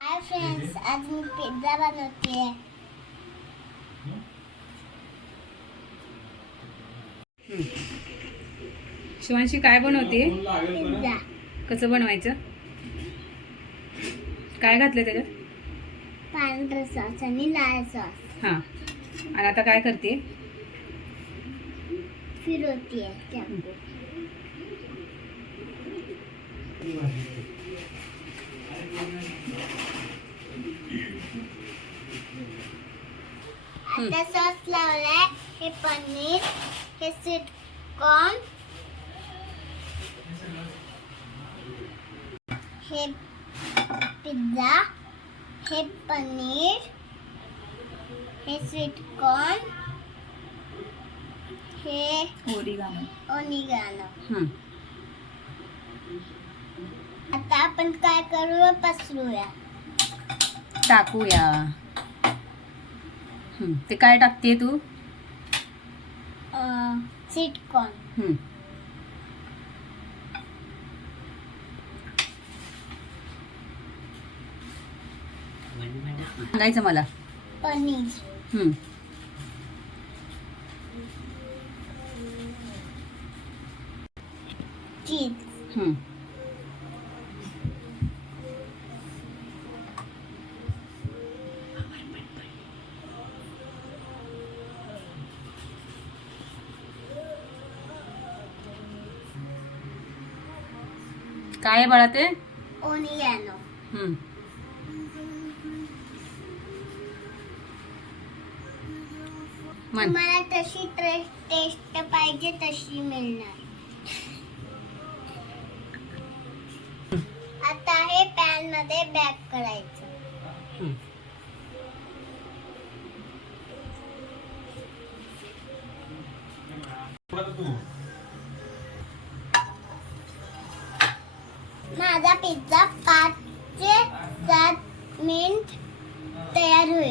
Hi friends, आज मी pizza बनवते. शिवांशी काय बनवते? पिझ्झा कसं बनवायचं? काय घातलं त्याच्यात? पांढरा सॉस आणि लाल सॉस हां. आणि आता काय करते? फिरवते चाकू. आता सॉस लावलाय. हे पनीर, हे स्वीट कॉर्न, हे पिझ्झा, हे पनीर, हे स्वीट कॉर्न, हे ओरिगानो. आता आपण काय करूया? पसरूया. टाकूया. ते काय टाकते तू? Sweet corn. सांगायचं मला. पनीर, चीज, काय आहे बाळा ते? ओरिगानो. म्हण. तुम्हाला तशी टेस्ट पाहिजे तशी मिळणार. आता हे पॅन मध्ये बॅक करायचं. माझा पिझ्झा 5 ते 7 मिनिट तयार होईल.